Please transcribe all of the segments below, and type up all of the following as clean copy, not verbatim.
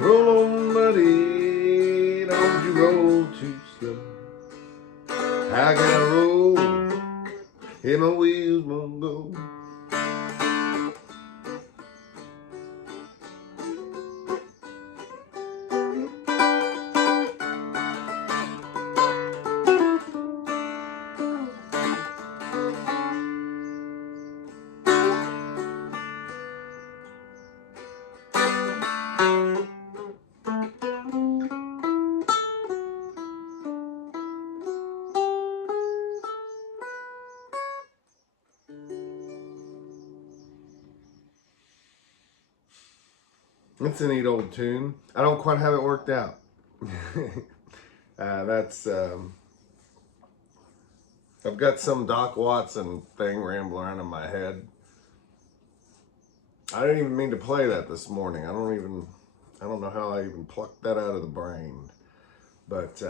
Roll on, buddy, don't you roll too slow. How can I roll if my wheels won't go? It's a neat old tune. I don't quite have it worked out. That's I've got some Doc Watson thing rambling around in my head. I didn't even mean to play that this morning. I don't know how I even plucked that out of the brain. But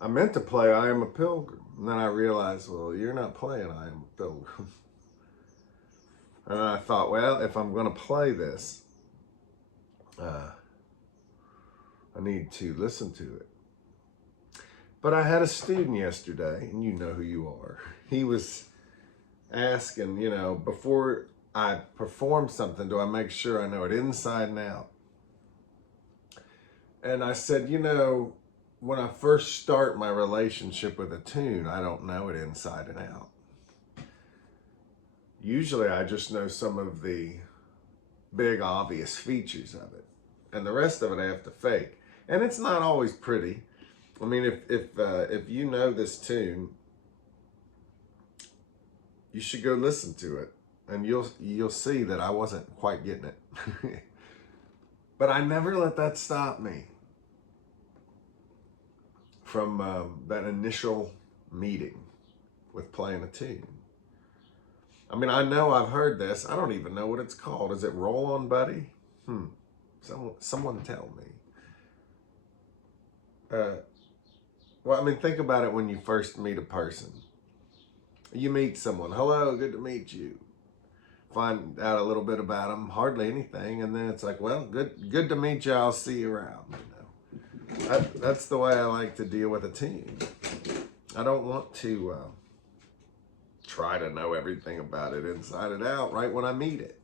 I meant to play I Am a Pilgrim. And then I realized, well, you're not playing I Am a Pilgrim. And I thought, well, if I'm going to play this, I need to listen to it. But I had a student yesterday, and you know who you are. He was asking, before I perform something, do I make sure I know it inside and out? And I said, when I first start my relationship with a tune, I don't know it inside and out. Usually I just know some of the big obvious features of it, and the rest of it I have to fake. And it's not always pretty. I mean, if you know this tune, you should go listen to it, and you'll see that I wasn't quite getting it. But I never let that stop me from that initial meeting with playing a tune. I mean, I know I've heard this. I don't even know what it's called. Is it Roll On, Buddy? Someone tell me. Well, I mean, think about it when you first meet a person. You meet someone. Hello, good to meet you. Find out a little bit about them, hardly anything, and then it's like, well, good to meet you. I'll see you around. That's the way I like to deal with a team. I don't want to try to know everything about it inside and out right when I meet it.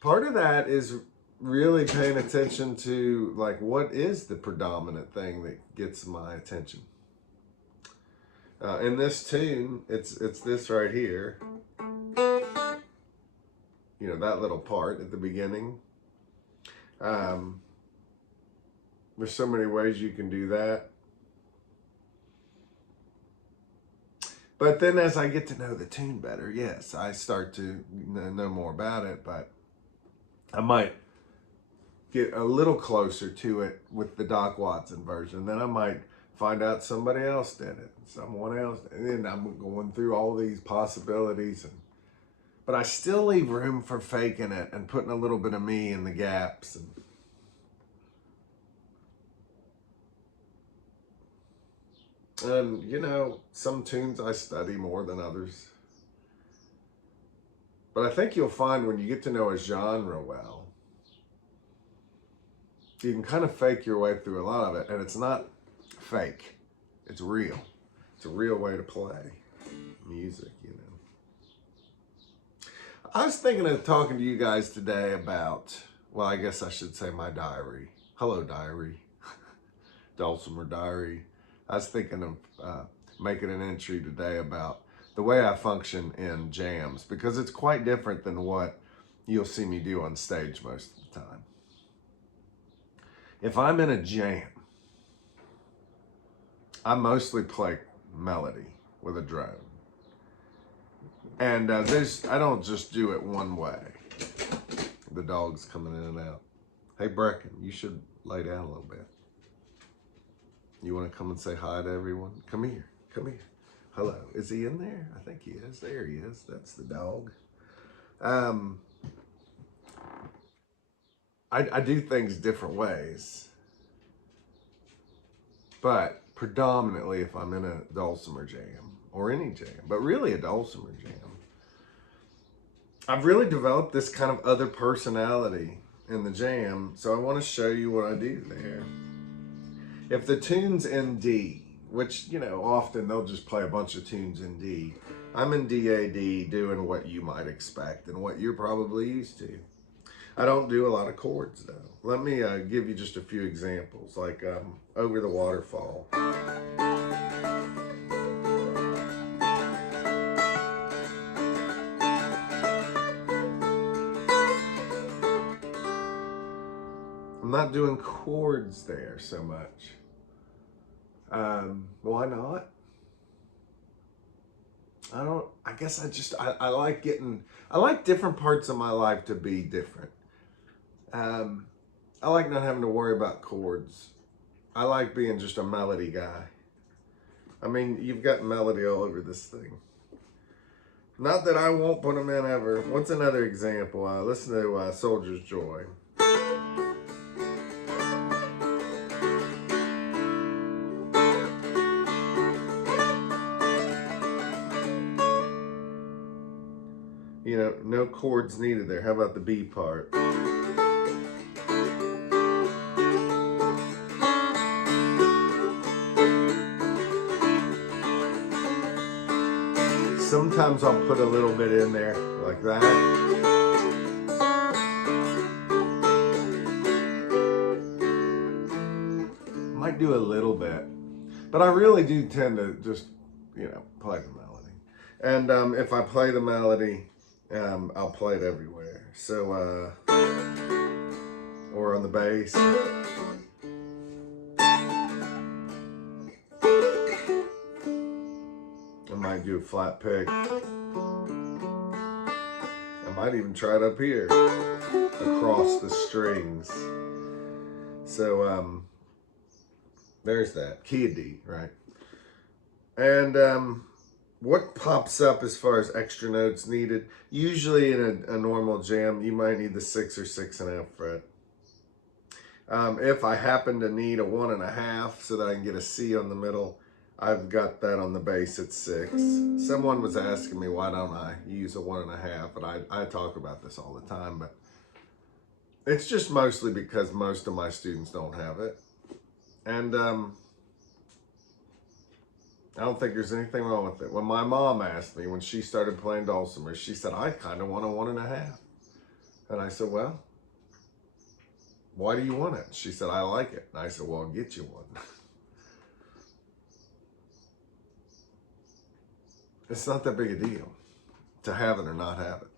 Part of that is really paying attention to, like, what is the predominant thing that gets my attention. In this tune, it's this right here. That little part at the beginning. There's so many ways you can do that. But then as I get to know the tune better, yes, I start to know more about it, but I might get a little closer to it with the Doc Watson version. Then I might find out somebody else did it, someone else, and then I'm going through all these possibilities. But I still leave room for faking it and putting a little bit of me in the gaps. And some tunes I study more than others. But I think you'll find when you get to know a genre well, you can kind of fake your way through a lot of it. And it's not fake. It's real. It's a real way to play music, I was thinking of talking to you guys today about, well, I guess I should say my diary. Hello, diary. Dulcimer diary. I was thinking of making an entry today about the way I function in jams, because it's quite different than what you'll see me do on stage most of the time. If I'm in a jam, I mostly play melody with a drone. And I don't just do it one way. The dog's coming in and out. Hey, Brecken, you should lay down a little bit. You want to come and say hi to everyone? Come here. Hello. Is he in there? I think he is. There he is. That's the dog. I do things different ways. But predominantly if I'm in a Dulcimer jam, or any jam, but really a Dulcimer jam, I've really developed this kind of other personality in the jam, so I want to show you what I do there. If the tune's in D, which, you know, often they'll just play a bunch of tunes in D, I'm in DAD doing what you might expect and what you're probably used to. I don't do a lot of chords though. Let me give you just a few examples, like Over the Waterfall. I'm not doing chords there so much. Why not? I guess I like I like different parts of my life to be different. I like not having to worry about chords. I like being just a melody guy. I mean, you've got melody all over this thing. Not that I won't put them in ever. What's another example? Listen to Soldier's Joy. You know, no chords needed there. How about the B part? Sometimes I'll put a little bit in there like that. Might do a little bit, but I really do tend to just, you know, play the melody. And if I play the melody, I'll play it everywhere. So, or on the bass. I might do a flat pick. I might even try it up here across the strings. So there's that. Key of D, right? And what pops up as far as extra notes needed? Usually in a normal jam, you might need the 6 or 6.5 fret. If I happen to need a 1.5 so that I can get a C on the middle, I've got that on the bass at 6. Someone was asking me why don't I use a 1.5, and I talk about this all the time, but it's just mostly because most of my students don't have it. And I don't think there's anything wrong with it. When my mom asked me when she started playing Dulcimer, she said, I kind of want a 1.5. And I said, well, why do you want it? She said, I like it. And I said, well, I'll get you one. It's not that big a deal to have it or not have it.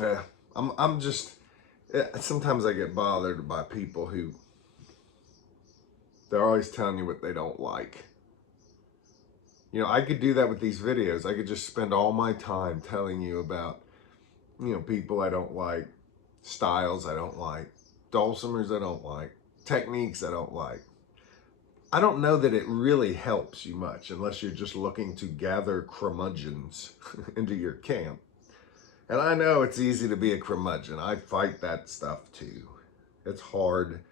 Yeah, I'm just, sometimes I get bothered by people who, they're always telling you what they don't like. You know, I could do that with these videos. I could just spend all my time telling you about, you know, people I don't like, styles I don't like, dulcimers I don't like, techniques I don't like. I don't know that it really helps you much unless you're just looking to gather curmudgeons into your camp. And I know it's easy to be a curmudgeon. I fight that stuff too. It's hard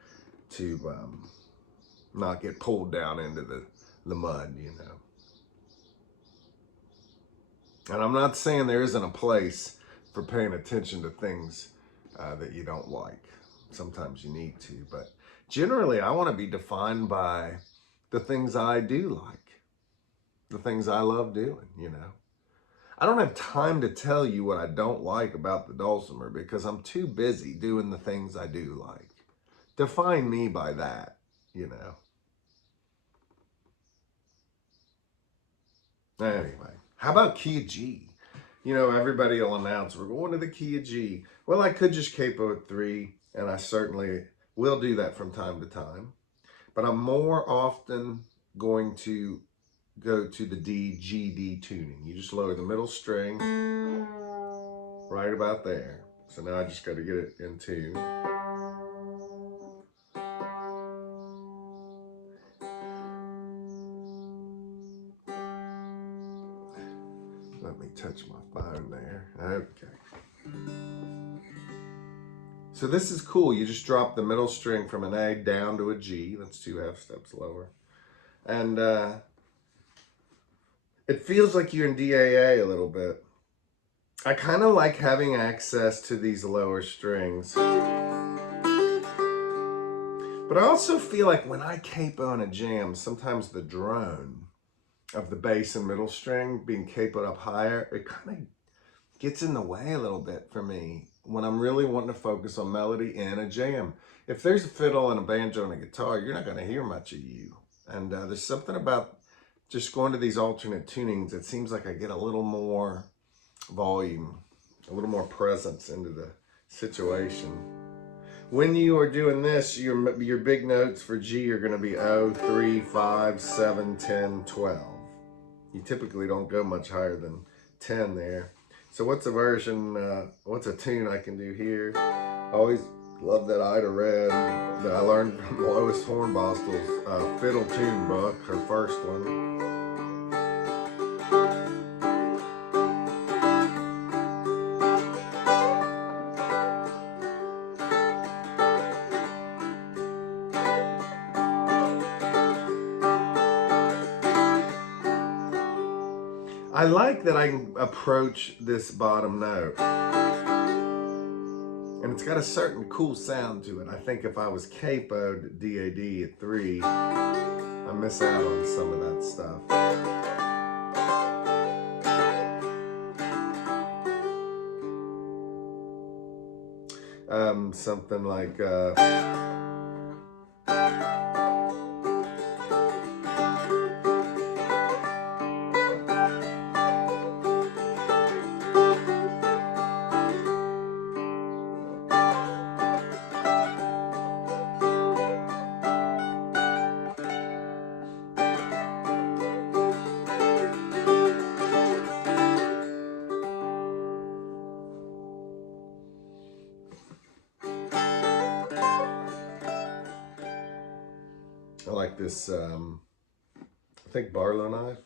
to not get pulled down into the mud, you know. And I'm not saying there isn't a place for paying attention to things that you don't like. Sometimes you need to, but generally I want to be defined by the things I do like, the things I love doing, you know. I don't have time to tell you what I don't like about the dulcimer because I'm too busy doing the things I do like. Define me by that, you know. Anyway, how about key of G? You know, everybody will announce, we're going to the key of G. Well, I could just capo at 3, and I certainly will do that from time to time. But I'm more often going to go to the D, G, D tuning. You just lower the middle string right about there. So now I just got to get it in tune. Let me touch my phone there. Okay. So this is cool. You just drop the middle string from an A down to a G. That's 2 half steps lower. And It feels like you're in DAA a little bit. I kind of like having access to these lower strings. But I also feel like when I capo in a jam, sometimes the drone of the bass and middle string being capoed up higher, it kind of gets in the way a little bit for me when I'm really wanting to focus on melody in a jam. If there's a fiddle and a banjo and a guitar, you're not going to hear much of you. And there's something about just going to these alternate tunings, it seems like I get a little more volume, a little more presence into the situation. When you are doing this, your big notes for G are going to be 0, 3, 5, 7, 10, 12. You typically don't go much higher than 10 there. So what's a version, what's a tune I can do here? I always love that Ida Red that I learned from Lois Hornbostel's fiddle tune book, her first one. I like that I can approach this bottom note. And it's got a certain cool sound to it. I think if I was capoed DAD at 3, I miss out on some of that stuff. Something like... I like this, I think Barlow knife.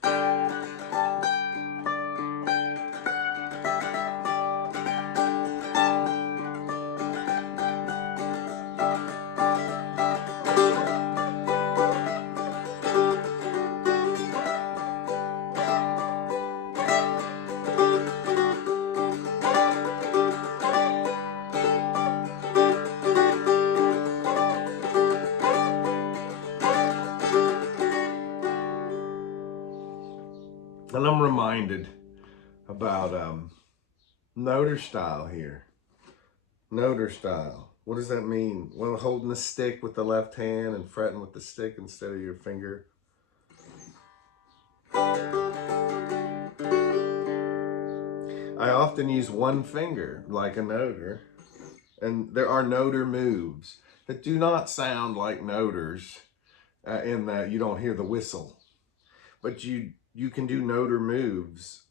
And I'm reminded about noter style here. Noter style. What does that mean? Well, holding the stick with the left hand and fretting with the stick instead of your finger. I often use one finger like a noter. And there are noter moves that do not sound like noters in that you don't hear the whistle. But you can do noter moves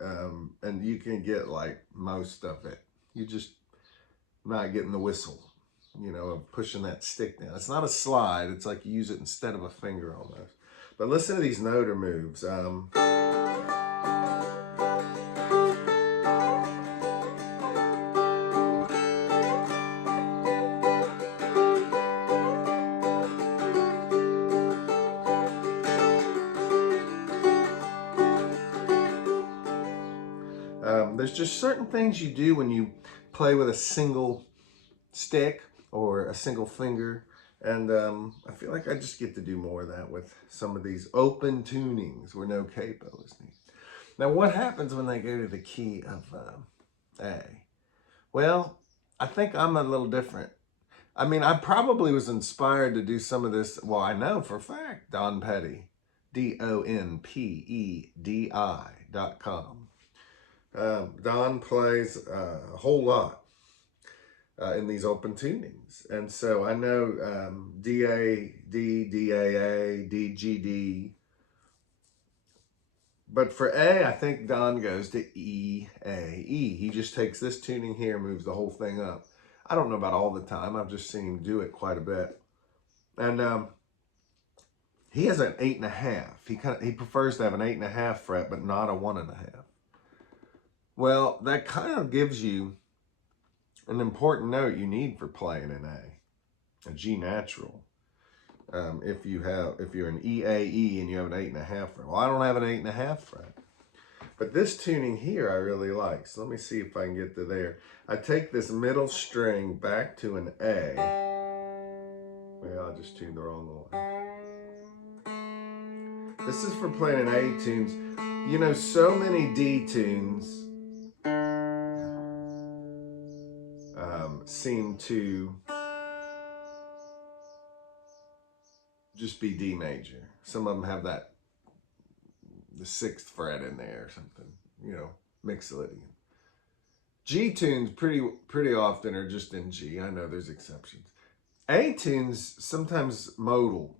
and you can get like most of it. You just not getting the whistle, you know, of pushing that stick down. It's not a slide. It's like you use it instead of a finger almost. But listen to these noter moves. There's just certain things you do when you play with a single stick or a single finger. And I feel like I just get to do more of that with some of these open tunings where no capo is needed. Now, what happens when they go to the key of A? Well, I think I'm a little different. I mean, I probably was inspired to do some of this. Well, I know for a fact, Don Petty, DonPedi.com. Don plays a whole lot in these open tunings. And so I know DA, D, DAA, DGD. But for A, I think Don goes to E, A, E. He just takes this tuning here, moves the whole thing up. I don't know about all the time. I've just seen him do it quite a bit. And he has an 8.5. He prefers to have an 8.5 fret, but not a 1.5. Well, that kind of gives you an important note you need for playing an A G natural. if you're an EAE and you have an 8.5 fret. Well, I don't have an 8.5 fret. But this tuning here I really like. So let me see if I can get to there. I take this middle string back to an A. Well, I just tuned the wrong one. This is for playing in A tunes. You know, so many D tunes seem to just be D major. Some of them have the 6th fret in there or something, you know, mixolydian. G tunes pretty often are just in G. I know there's exceptions. A tunes sometimes modal.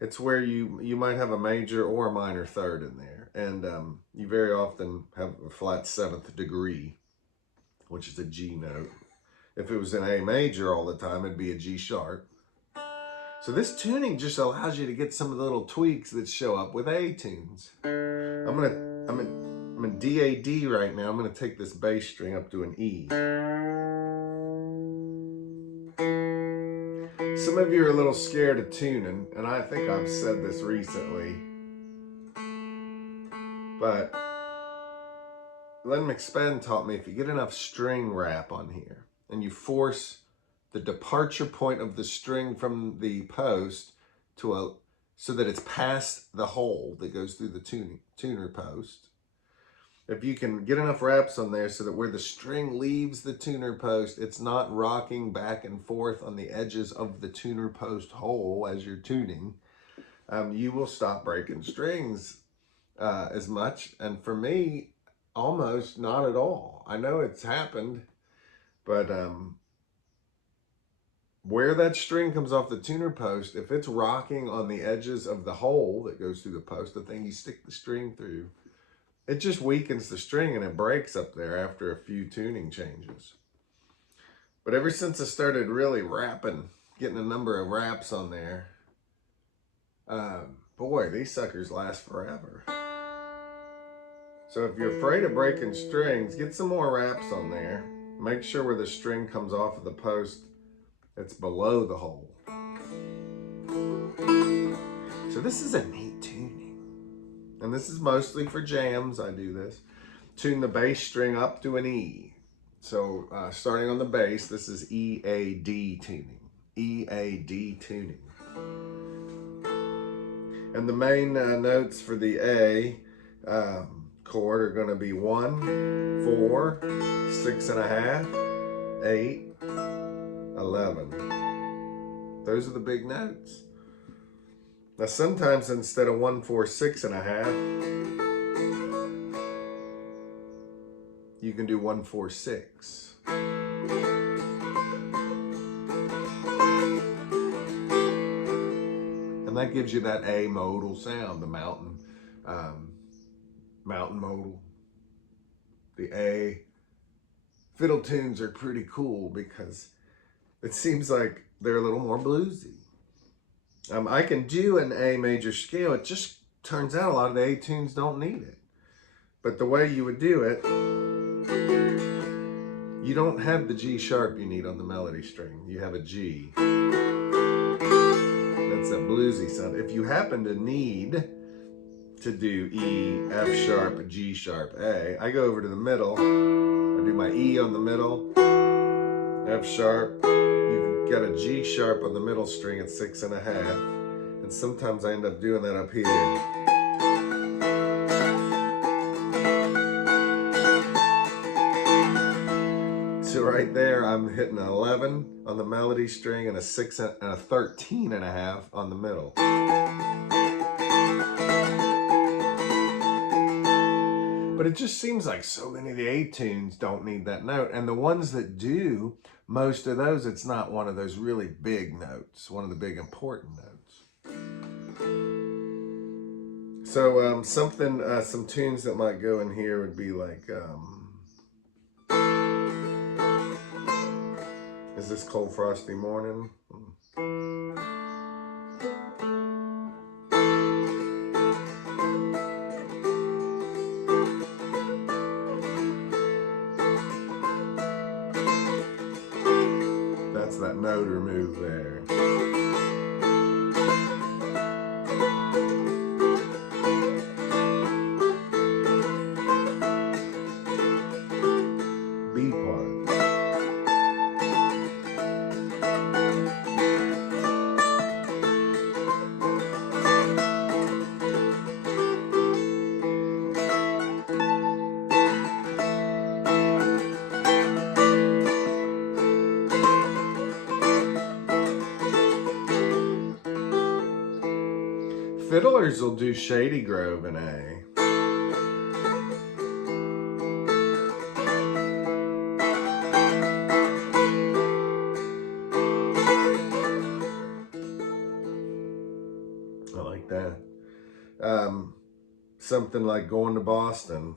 It's where you might have a major or a minor third in there, and you very often have a flat 7th degree, which is a G note. If it was in A major all the time, it'd be a G sharp. So this tuning just allows you to get some of the little tweaks that show up with A tunes. I'm in DAD right now. I'm gonna take this bass string up to an E. Some of you are a little scared of tuning, and I think I've said this recently, but Len McSpadden taught me if you get enough string wrap on here and you force the departure point of the string from the post so that it's past the hole that goes through the tuner post. If you can get enough wraps on there so that where the string leaves the tuner post, it's not rocking back and forth on the edges of the tuner post hole as you're tuning, you will stop breaking strings as much. And for me, almost not at all. I know it's happened, but where that string comes off the tuner post, if it's rocking on the edges of the hole that goes through the post, the thing you stick the string through, it just weakens the string and it breaks up there after a few tuning changes. But ever since I started really rapping, getting a number of raps on there, boy, these suckers last forever. So if you're afraid of breaking strings, get some more raps on there. Make sure where the string comes off of the post, it's below the hole. So this is a neat tuning. And this is mostly for jams, I do this. Tune the bass string up to an E. So starting on the bass, this is EAD tuning. EAD tuning. And the main notes for the A chord are going to be 1, 4, 6.5, 8, 11. Those are the big notes. Now sometimes instead of 1, 4, 6.5, you can do 1, 4, 6. And that gives you that A modal sound, the mountain modal. The A fiddle tunes are pretty cool because it seems like they're a little more bluesy. I can do an A major scale. It just turns out a lot of the A tunes don't need it. But the way you would do it, you don't have the G sharp you need on the melody string. You have a G. That's a bluesy sound. If you happen to need to do E, F sharp, G sharp, A, I go over to the middle. I do my E on the middle, F sharp. You've got a G sharp on the middle string at 6.5, and sometimes I end up doing that up here. So right there, I'm hitting an 11 on the melody string and a 6 and a 13.5 on the middle. But it just seems like so many of the A tunes don't need that note. And the ones that do, most of those, it's not one of those really big notes, one of the big important notes. So some tunes that might go in here would be like, is this Cold Frosty Morning? That's that note remove there. fiddlers will do Shady Grove in A. I like that. Something like Going to Boston.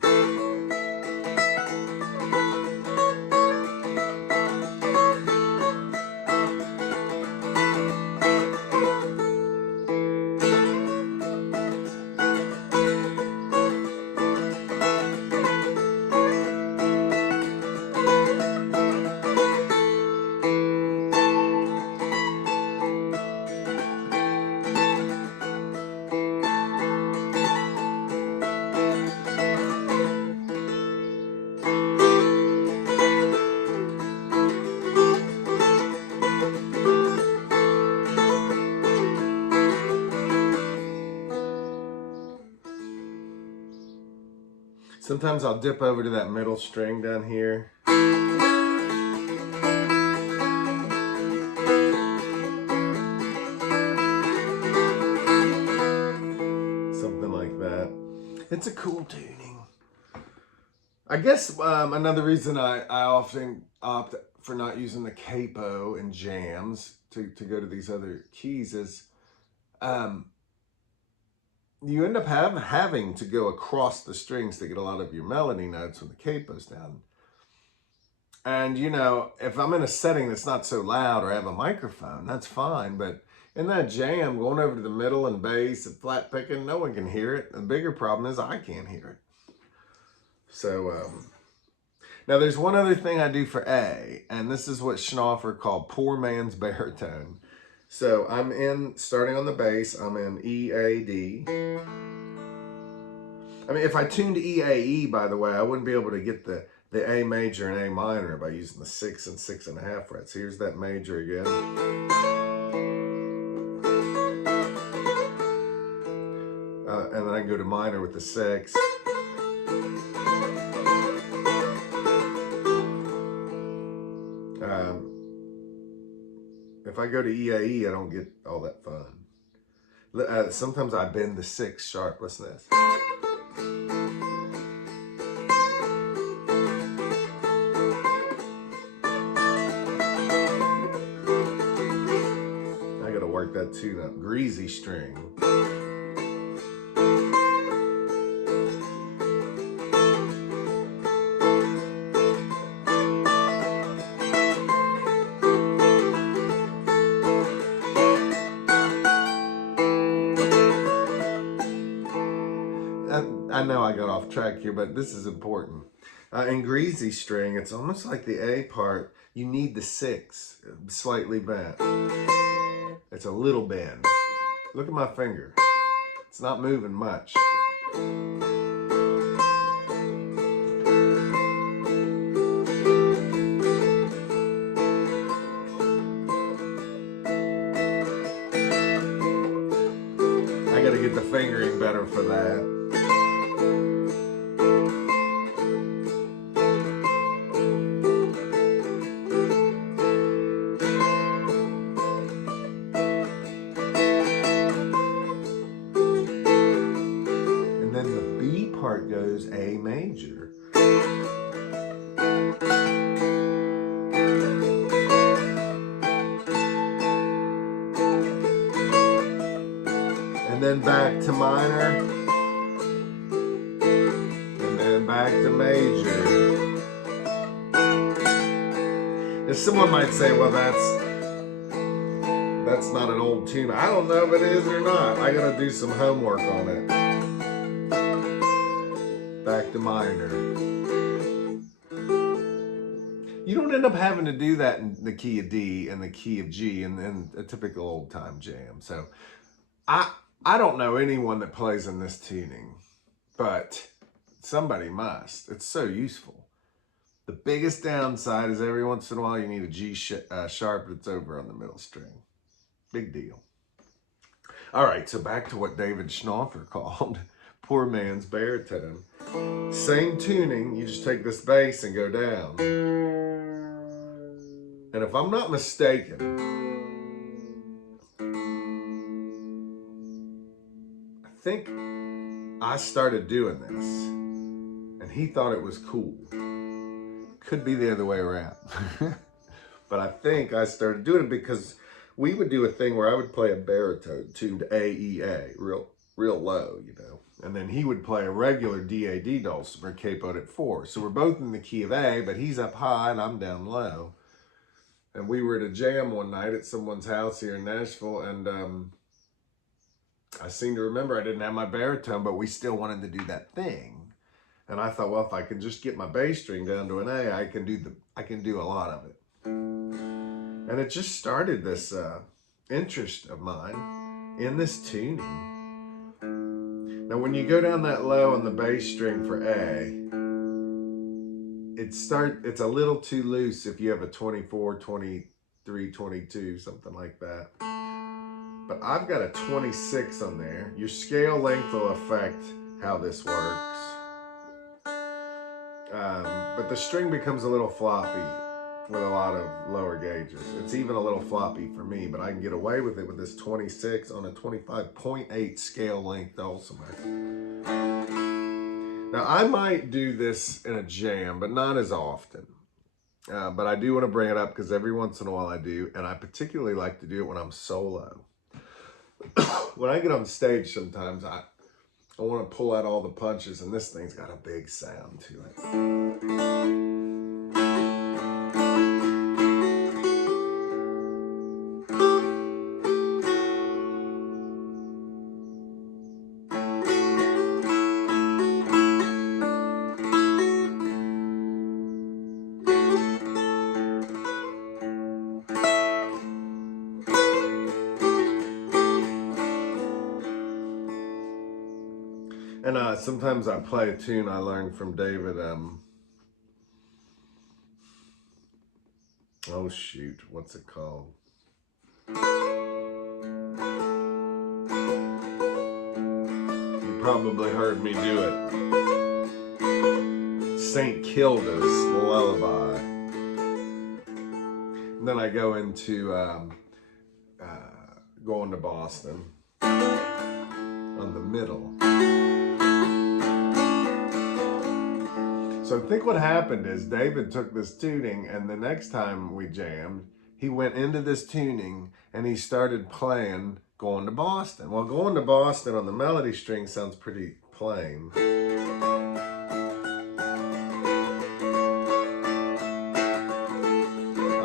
Sometimes I'll dip over to that middle string down here. Something like that. It's a cool tuning. I guess another reason I often opt for not using the capo in jams to go to these other keys is you end up having to go across the strings to get a lot of your melody notes when the capo's down. And, you know, if I'm in a setting that's not so loud or I have a microphone, that's fine. But in that jam, going over to the middle and bass and flat picking, no one can hear it. The bigger problem is I can't hear it. So, now there's one other thing I do for A, and this is what Schnaufer called poor man's baritone. So I'm starting on the bass, I'm in E, A, D. I mean, if I tuned E, A, E, by the way, I wouldn't be able to get the A major and A minor by using the 6 and 6.5 frets. Here's that major again. And then I can go to minor with the 6. If I go to EAE, I don't get all that fun. Sometimes I bend the 6 sharp. Listen to this. I gotta work that tune up. Greasy string. I know I got off track here, but this is important. In greasy string, it's almost like the A part, you need the 6 slightly bent. It's a little bend. Look at my finger. It's not moving much. I gotta get the fingering better for that. Part goes A major. And then back to minor. And then back to major. And someone might say, well, that's not an old tune. I don't know if it is or not. I gotta do some homework on it. Back to minor. You don't end up having to do that in the key of D and the key of G in a typical old time jam. So I don't know anyone that plays in this tuning, but somebody must. It's so useful. The biggest downside is every once in a while you need a G sharp that's over on the middle string. Big deal. All right, so back to what David Schnaufer called poor man's baritone. Same tuning, you just take this bass and go down. And if I'm not mistaken, think I started doing this and he thought it was cool. Could be the other way around. But I think I started doing it because we would do a thing where I would play a baritone tuned A, E, A, real low, you know. And then he would play a regular D-A-D dulcimer capoed at 4. So we're both in the key of A, but he's up high and I'm down low. And we were at a jam one night at someone's house here in Nashville, and I seem to remember I didn't have my baritone, but we still wanted to do that thing. And I thought, well, if I can just get my bass string down to an A, I can do a lot of it. And it just started this interest of mine in this tuning. Now, when you go down that low on the bass string for A, it's a little too loose if you have a 24, 23, 22, something like that. But I've got a 26 on there. Your scale length will affect how this works. But the string becomes a little floppy with a lot of lower gauges. It's even a little floppy for me, but I can get away with it with this 26 on a 25.8 scale length dulcimer. Now, I might do this in a jam, but not as often. But I do want to bring it up because every once in a while I do, and I particularly like to do it when I'm solo. When I get on stage sometimes, I want to pull out all the punches, and this thing's got a big sound to it. And sometimes I play a tune I learned from David. Oh shoot, what's it called? You probably heard me do it. St. Kilda's Lullaby. And then I go into Going to Boston on the middle. So I think what happened is David took this tuning, and the next time we jammed, he went into this tuning and he started playing Going to Boston. Well, Going to Boston on the melody string sounds pretty plain. I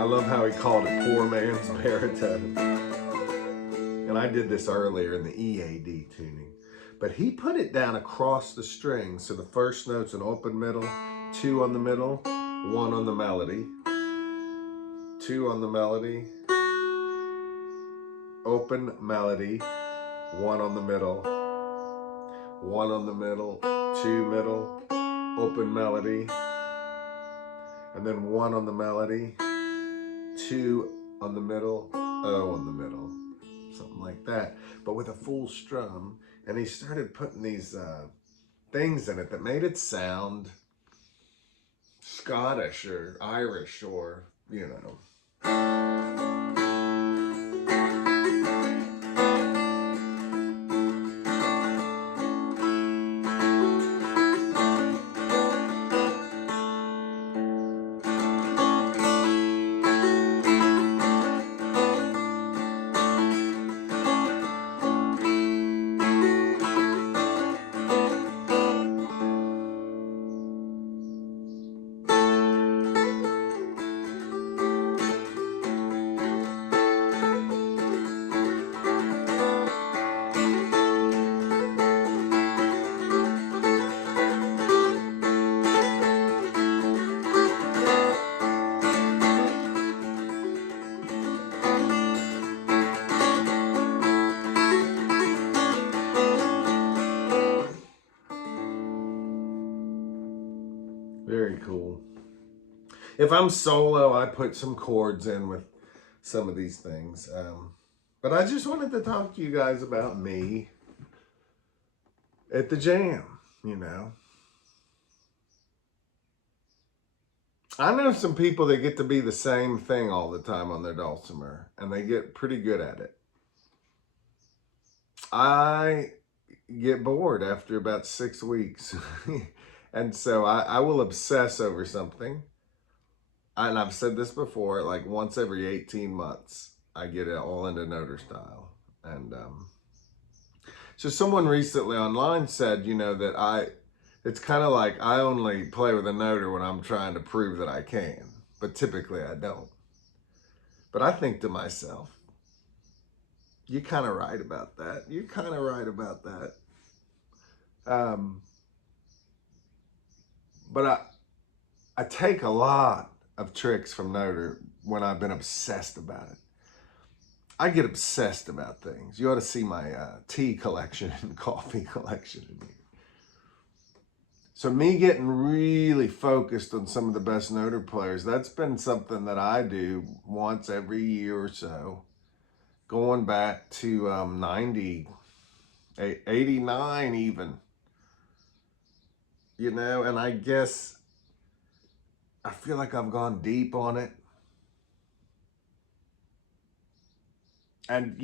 love how he called it poor man's baritone. And I did this earlier in the EAD tuning. But he put it down across the string. So the first note's an open middle, 2 on the middle, 1 on the melody, 2 on the melody, open melody, 1 on the middle, 1 on the middle, 2 middle, open melody, and then 1 on the melody, 2 on the middle, O on the middle, something like that, but with a full strum. And he started putting these things in it that made it sound Scottish or Irish or, you know. Very cool. If I'm solo, I put some chords in with some of these things. But I just wanted to talk to you guys about me at the jam, you know. I know some people that get to be the same thing all the time on their dulcimer, and they get pretty good at it. get bored after about 6 weeks. And so I will obsess over something. And I've said this before, like once every 18 months, I get it all into noter style. And so someone recently online said, that it's kind of like I only play with a noter when I'm trying to prove that I can, but typically I don't. But I think to myself, you're kind of right about that. You're kind of right about that. But I take a lot of tricks from noter when I've been obsessed about it. I get obsessed about things. You ought to see my tea collection and coffee collection in here. So me getting really focused on some of the best noter players, that's been something that I do once every year or so, going back to 90, 89 even, and I guess I feel like I've gone deep on it. And,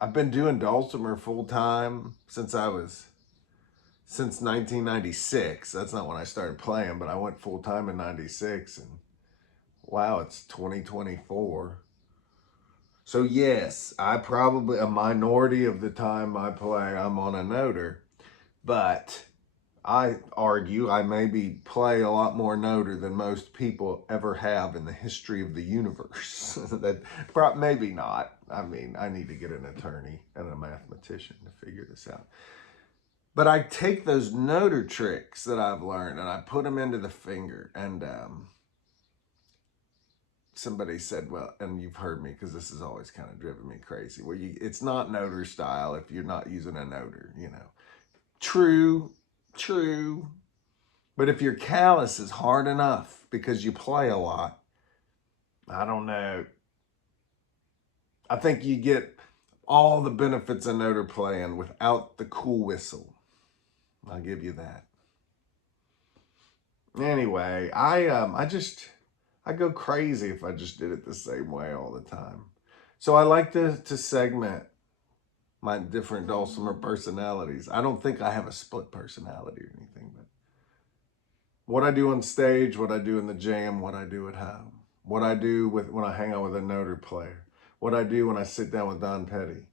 I've been doing Dulcimer full time since 1996. That's not when I started playing, but I went full time in 96, and wow, it's 2024. So yes, I probably, a minority of the time I play, I'm on a noter, but I argue I maybe play a lot more noter than most people ever have in the history of the universe. Maybe not. I mean, I need to get an attorney and a mathematician to figure this out. But I take those noter tricks that I've learned and I put them into the finger. And somebody said, well, and you've heard me because this has always kind of driven me crazy. Well, it's not noter style if you're not using a noter, True. But if your callus is hard enough because you play a lot, I don't know. I think you get all the benefits of noter playing without the cool whistle. I'll give you that. Anyway, I go crazy if I just did it the same way all the time. So I like to segment my different Dulcimer personalities. I don't think I have a split personality or anything, but what I do on stage, what I do in the jam, what I do at home, what I do when I hang out with a noter player, what I do when I sit down with Don Petty,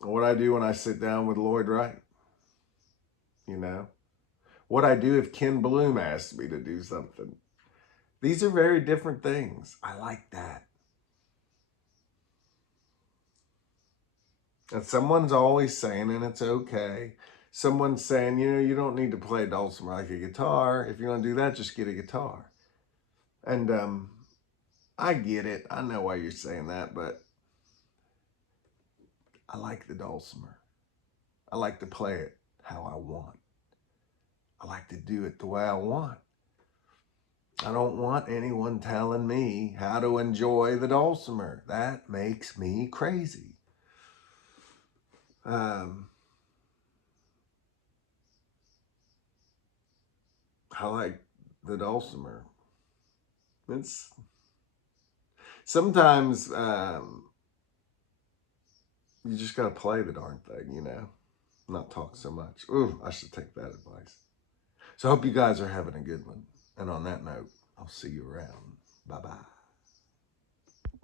what I do when I sit down with Lloyd Wright, what I do if Ken Bloom asks me to do something. These are very different things. I like that. And someone's always saying, and it's okay, someone's saying, you don't need to play Dulcimer like a guitar. If you're going to do that, just get a guitar. And I get it. I know why you're saying that, but I like the Dulcimer. I like to play it how I want. I like to do it the way I want. I don't want anyone telling me how to enjoy the Dulcimer. That makes me crazy. I like the Dulcimer. It's sometimes you just gotta play the darn thing, not talk so much. Ooh, I should take that advice. So I hope you guys are having a good one. And on that note, I'll see you around. Bye-bye.